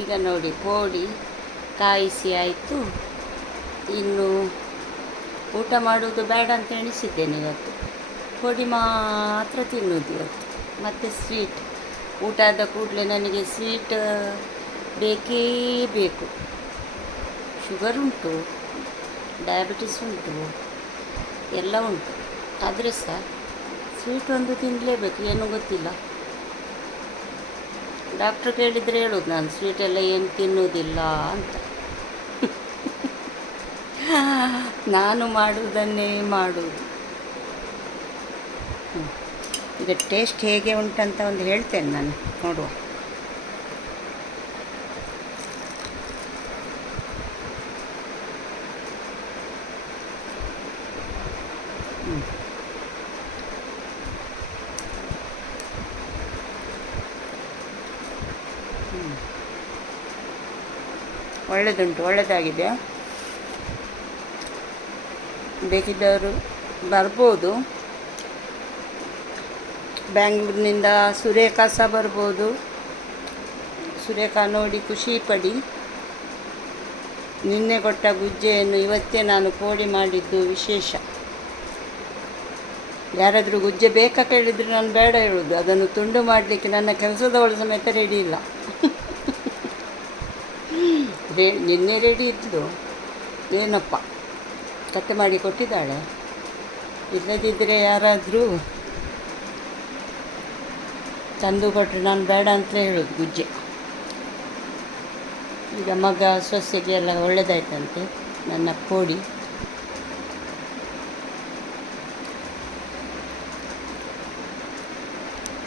ಈಗ ನೋಡಿ ಪೋಡಿ ಕಾಯಿಸಿ ಆಯಿತು. ಇನ್ನು ಊಟ ಮಾಡುವುದು ಬೇಡ ಅಂತ ಎಣಿಸಿದ್ದೇನೆ ಇವತ್ತು. ಪೋಡಿ ಮಾತ್ರ ತಿನ್ನುವುದು ಇವತ್ತು. ಮತ್ತು ಸ್ವೀಟ್, ಊಟ ಆದ ಕೂಡಲೇ ನನಗೆ ಸ್ವೀಟ್ ಬೇಕೇ ಬೇಕು. ಶುಗರ್ ಉಂಟು, ಡಯಾಬಿಟಿಸ್ ಉಂಟು, ಎಲ್ಲ ಉಂಟು. ಆದರೆ ಸಹ ಸ್ವೀಟ್ ಒಂದು ತಿನ್ನಲೇಬೇಕು, ಏನೂ ಗೊತ್ತಿಲ್ಲ. ಡಾಕ್ಟ್ರು ಕೇಳಿದರೆ ಹೇಳೋದು ನಾನು ಸ್ವೀಟೆಲ್ಲ ಏನು ತಿನ್ನುವುದಿಲ್ಲ ಅಂತ. ನಾನು ಮಾಡುವುದನ್ನೇ ಮಾಡುವುದು. ಈಗ ಟೇಸ್ಟ್ ಹೇಗೆ ಉಂಟಂತ ಒಂದು ಹೇಳ್ತೇನೆ ನಾನು, ನೋಡುವ. ಒಳ್ಳೆದುಂಟು, ಒಳ್ಳೆಯದಾಗಿದೆ. ಬೇಕಿದ್ದವರು ಬರ್ಬೋದು. ಬ್ಯಾಂಗ್ಳೂರಿನಿಂದ ಸುರೇಖಾ ಸಹ ಬರ್ಬೋದು. ಸುರೇಖಾ ನೋಡಿ ಖುಷಿ ಪಡಿ. ನಿನ್ನೆ ಕೊಟ್ಟ ಗುಜ್ಜೆಯನ್ನು ಇವತ್ತೇ ನಾನು ಪೋಡಿ ಮಾಡಿದ್ದು ವಿಶೇಷ. ಯಾರಾದರೂ ಗುಜ್ಜೆ ಬೇಕಾ ಕೇಳಿದರೆ ನಾನು ಬೇಡ ಹೇಳೋದು. ಅದನ್ನು ತುಂಡು ಮಾಡಲಿಕ್ಕೆ ನನ್ನ ಕೆಲಸದವಳು ಸಮೇತ ರೆಡಿ ಇಲ್ಲ. ನಿನ್ನೆ ರೆಡಿ ಇದ್ಲು, ಏನಪ್ಪ ಕತೆ ಮಾಡಿ ಕೊಟ್ಟಿದ್ದಾಳೆ. ಇಲ್ಲದಿದ್ದರೆ ಯಾರಾದರೂ ತಂದು ಕೊಟ್ಟರೆ ನಾನು ಬೇಡ ಅಂತಲೇ ಹೇಳೋದು ಗುಜ್ಜೆ. ಈಗ ಮಗ ಸೊಸೆಗೆ ಎಲ್ಲ ಒಳ್ಳೆಯದಾಯ್ತಂತೆ ನನ್ನ ಪೋಡಿ.